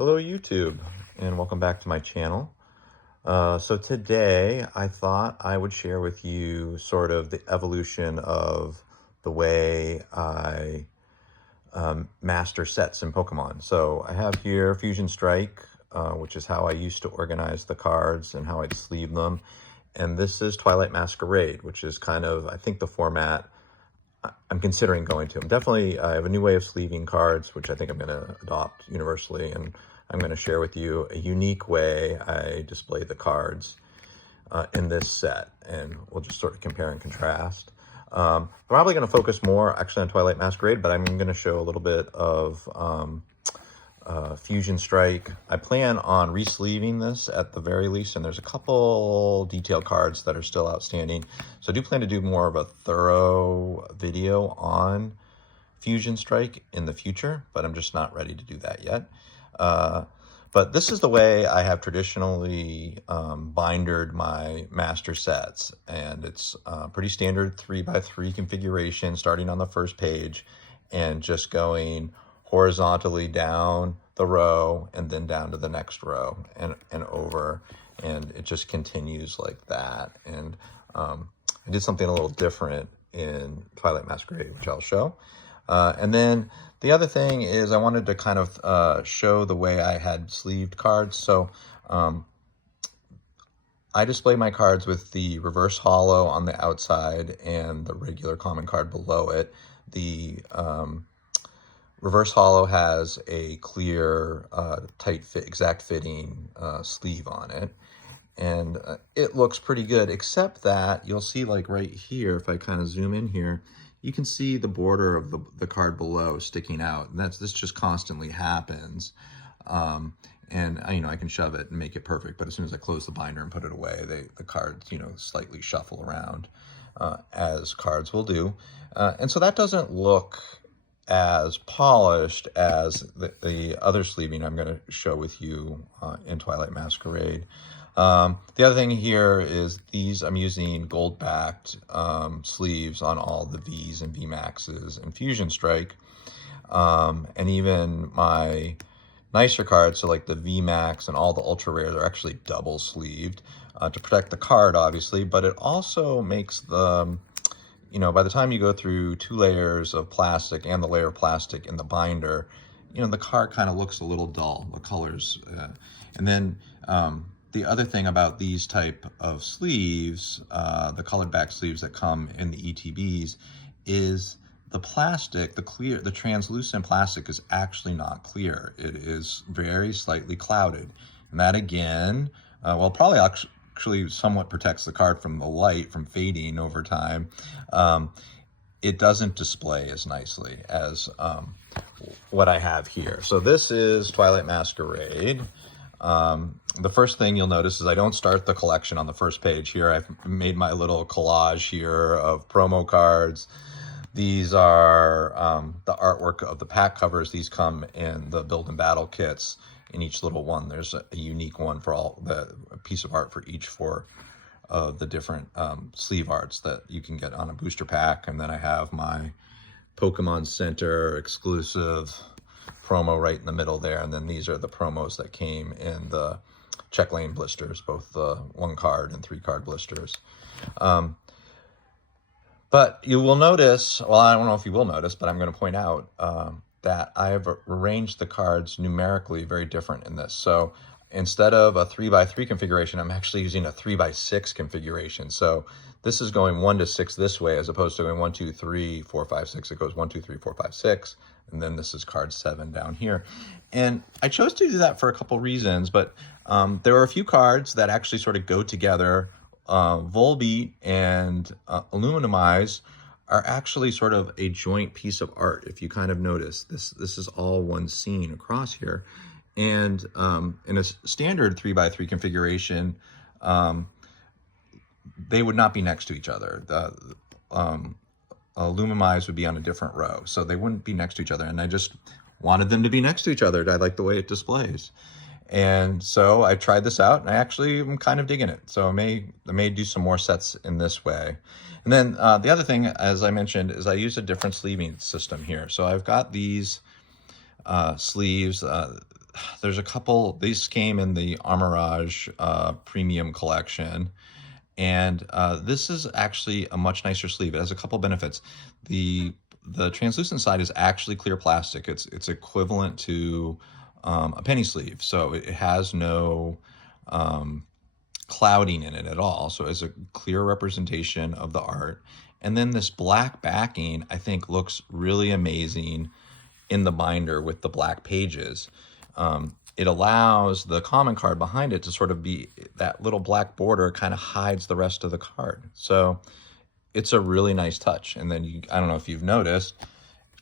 Hello YouTube, and welcome back to my channel. So today I thought I would share with you sort of the evolution of the way I master sets in Pokemon. So I have here Fusion Strike, which is how I used to organize the cards and how I'd sleeve them. And this is Twighlight Masquerade, which is kind of, I think, the format I'm considering going to. I have a new way of sleeving cards, which I think I'm going to adopt universally, and I'm going to share with you a unique way I display the cards in this set, and we'll just sort of compare and contrast. Probably going to focus more actually on Twighlight Masquerade, but I'm going to show a little bit of Fusion Strike. I plan on re-sleeving this at the very least, and there's a couple detail cards that are still outstanding. So I do plan to do more of a thorough video on Fusion Strike in the future, but I'm just not ready to do that yet. But this is the way I have traditionally bindered my master sets, and it's pretty standard 3x3 configuration starting on the first page and just going horizontally down the row and then down to the next row and over, and it just continues like that. And I did something a little different in Twighlight Masquerade, which I'll show. And then the other thing is I wanted to kind of show the way I had sleeved cards. So I display my cards with the reverse holo on the outside and the regular common card below it. The reverse holo has a clear, tight fit, exact fitting sleeve on it. And it looks pretty good, except that you'll see, like right here, if I kind of zoom in here, you can see the border of the card below sticking out. And this just constantly happens. And I can shove it and make it perfect, but as soon as I close the binder and put it away, the cards, slightly shuffle around, as cards will do. And so that doesn't look as polished as the other sleeving I'm going to show with you in Twighlight Masquerade. The other thing here is I'm using gold-backed sleeves on all the Vs and VMAXs in Fusion Strike. And even my nicer cards, so like the VMAX and all the ultra rares, are actually double sleeved to protect the card, obviously, but it also makes the by the time you go through 2 layers of plastic and the layer of plastic in the binder, the card kind of looks a little dull, the colors. And then the other thing about these type of sleeves, the colored back sleeves that come in the ETBs, is the plastic, the translucent plastic is actually not clear. It is very slightly clouded. And that again, probably actually somewhat protects the card from the light, from fading over time. It doesn't display as nicely as what I have here. So this is Twighlight Masquerade. The first thing you'll notice is I don't start the collection on the first page. Here I've made my little collage here of promo cards. These are the artwork of the pack covers. These come in the build and battle kits. In each little one, there's a unique one for a piece of art for each of the different sleeve arts that you can get on a booster pack. And then I have my Pokemon Center exclusive promo right in the middle there. And then these are the promos that came in the check lane blisters, both the 1 card and 3 card blisters. But you will notice, well, I don't know if you will notice, but I'm going to point out that I have arranged the cards numerically very different in this. So instead of a 3x3 configuration, I'm actually using a 3x6 configuration. So this is going 1 to 6 this way, as opposed to going 1, 2, 3, 4, 5, 6. It goes 1, 2, 3, 4, 5, 6. And then this is card 7 down here. And I chose to do that for a couple reasons, but there are a few cards that actually sort of go together. Volbeat and Illuminamize are actually sort of a joint piece of art. If you kind of notice, this is all one scene across here. And in a standard 3x3 configuration, they would not be next to each other. The Illuminamize would be on a different row, so they wouldn't be next to each other. And I just wanted them to be next to each other. I like the way it displays. And so I tried this out, and I actually am kind of digging it. So I may do some more sets in this way. And then the other thing, as I mentioned, is I use a different sleeving system here. So I've got these sleeves. there's a couple. These came in the Armorage Premium Collection, and this is actually a much nicer sleeve. It has a couple benefits. The translucent side is actually clear plastic. It's equivalent to a penny sleeve, so it has no clouding in it at all. So it's a clear representation of the art. And then this black backing, I think, looks really amazing in the binder with the black pages. It allows the common card behind it to sort of be, that little black border kind of hides the rest of the card. So it's a really nice touch. And then I don't know if you've noticed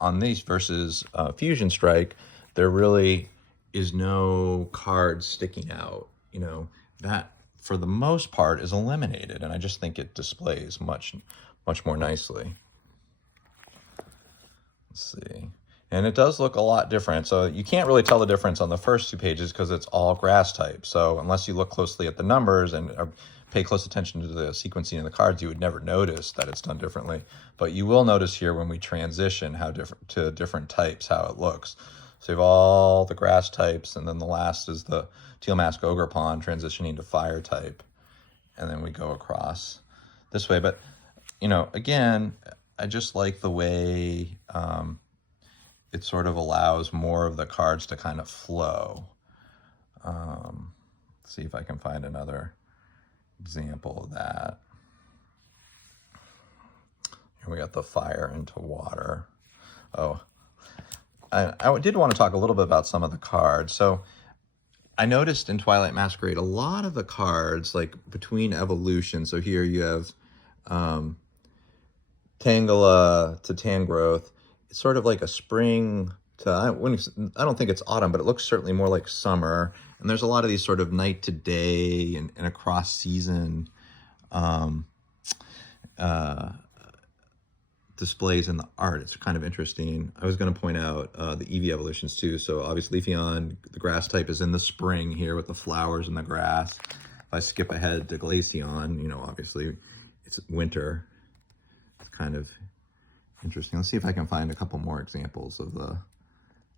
on these versus Fusion Strike, there really is no card sticking out. You know, that for the most part is eliminated, and I just think it displays much more nicely. Let's see. And it does look a lot different. So you can't really tell the difference on the first two pages because it's all grass type. So unless you look closely at the numbers and pay close attention to the sequencing of the cards, you would never notice that it's done differently. But you will notice here when we transition how different to different types, how it looks. So you have all the grass types, and then the last is the Teal Mask Ogre Pawn transitioning to fire type. And then we go across this way. But, you know, again, I just like the way it sort of allows more of the cards to kind of flow. Let's see if I can find another example of that. Here we got the fire into water. Oh, I did want to talk a little bit about some of the cards. So I noticed in Twighlight Masquerade, a lot of the cards, like between evolution, so here you have Tangela to Tangrowth, it's sort of like a spring to, I don't think it's autumn, but it looks certainly more like summer. And there's a lot of these sort of night to day and across season displays in the art. It's kind of interesting. I was going to point out the Eevee evolutions too. So obviously Leafeon, the grass type, is in the spring here with the flowers and the grass. If I skip ahead to Glaceon, you know, obviously it's winter. It's kind of interesting. Let's see if I can find a couple more examples of the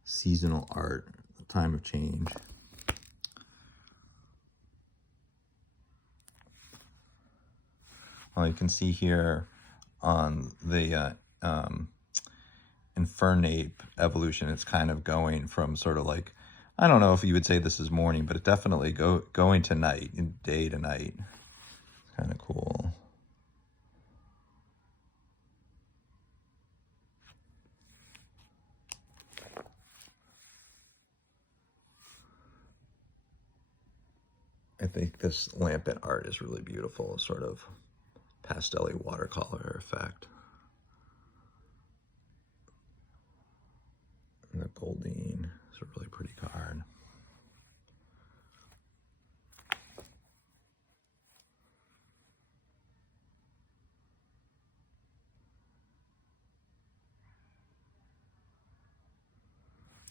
seasonal art, the time of change. Well, you can see here on the Infernape evolution, it's kind of going from sort of like, I don't know if you would say this is morning, but it definitely going to night, day to night. It's kind of cool. I think this lampent art is really beautiful, sort of pastel-y watercolor effect. And the Goldeen is a really pretty card.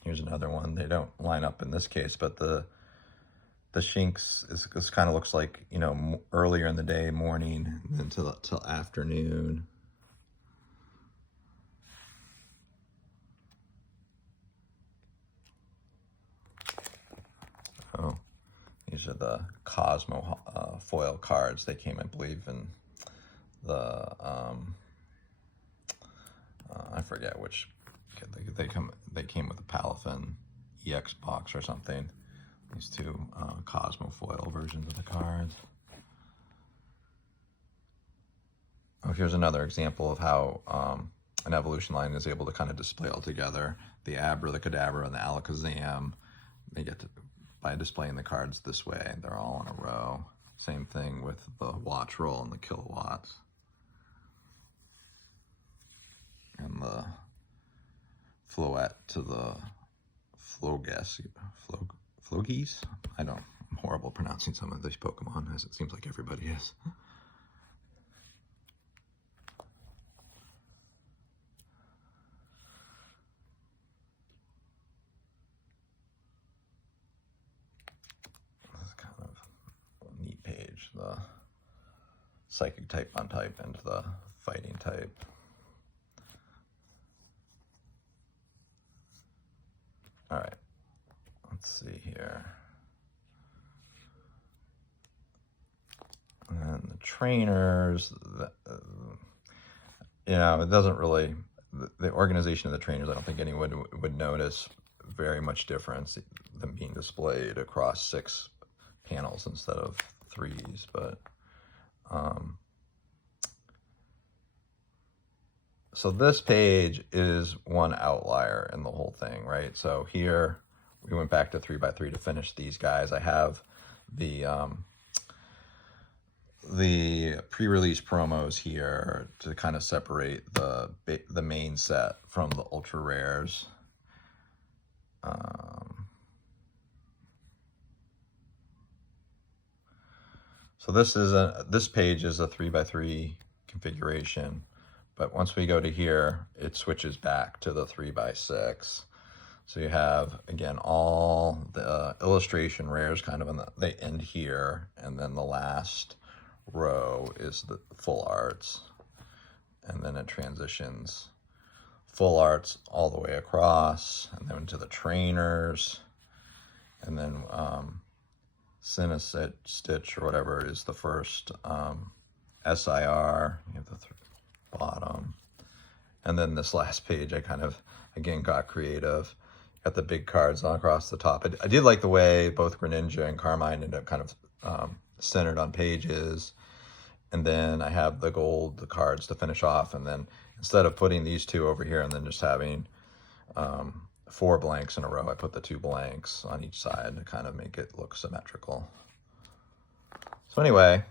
Here's another one. They don't line up in this case, but the Shinx this kind of looks like, you know, earlier in the day, morning, and then till afternoon. Oh, these are the Cosmo foil cards. They came, I believe, in the I forget which. They came with a Palafin EX box or something. These two Cosmo foil versions of the cards. Oh, here's another example of how an evolution line is able to kind of display all together. The Abra, the Kadabra, and the Alakazam. They get to, by displaying the cards this way, they're all in a row. Same thing with the Watch Roll and the Kilowatts. And the Floette to the Flogeese. I'm horrible pronouncing some of these Pokemon, as it seems like everybody is. This is kind of a neat page. The Psychic type on type and the Fighting type. All right, let's see. here. And the trainers, you know, it doesn't really, the organization of the trainers, I don't think anyone would notice very much difference, them being displayed across 6 panels instead of 3s, but so this page is one outlier in the whole thing, right? So here we went back to 3x3 to finish these guys. I have the pre-release promos here to kind of separate the main set from the ultra rares. So this page is a 3x3 configuration, but once we go to here, it switches back to the 3x6. So you have, again, all the illustration rares kind of they end here, and then the last row is the full arts, and then it transitions full arts all the way across, and then to the trainers, and then Stitch or whatever is the first SIR. You have the bottom, and then this last page I kind of again got creative. Got the big cards on across the top. I did like the way both Greninja and Carmine ended up kind of centered on pages. And then I have the gold cards to finish off. And then instead of putting these 2 over here and then just having 4 blanks in a row, I put the 2 blanks on each side to kind of make it look symmetrical. So anyway,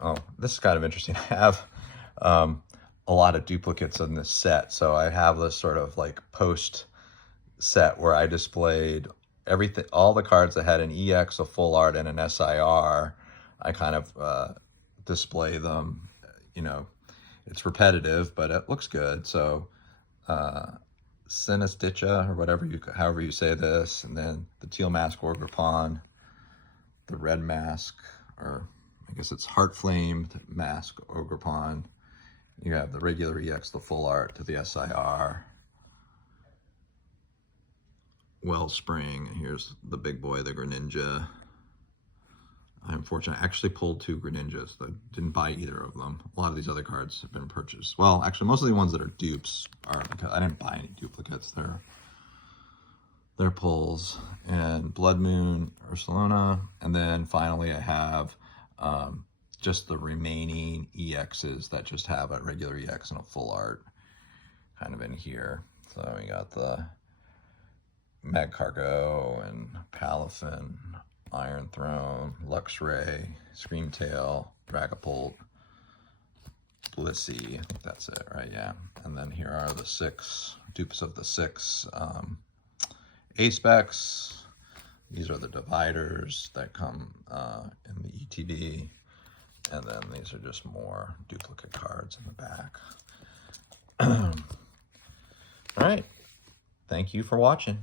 oh, this is kind of interesting. I have a lot of duplicates in this set. So I have this sort of like post set where I displayed everything, all the cards that had an EX, a full art, and an SIR. I kind of display them. You know, it's repetitive, but it looks good. So Sinistitcha, or whatever however you say this, and then the teal mask Orgrapon, the red mask, or I guess it's heart flamed mask Orgrapon. You have the regular EX, the full art to the SIR. Wellspring, and here's the big boy, the Greninja. I'm fortunate, I actually pulled 2 Greninjas. I didn't buy either of them. A lot of these other cards have been purchased. Well, actually, most of the ones that are dupes are, because I didn't buy any duplicates. They're pulls. And Blood Moon, Ursaluna. And then finally I have just the remaining EXs that just have a regular EX and a full art kind of in here. So we got the Magcargo and Palafin, Iron Throne, Luxray, Screamtail, Dragapult, Blissey, I think that's it, right? Yeah. And then here are the 6 dupes of the 6 A-Specs. These are the dividers that come in the ETB. And then these are just more duplicate cards in the back. All right. Thank you for watching.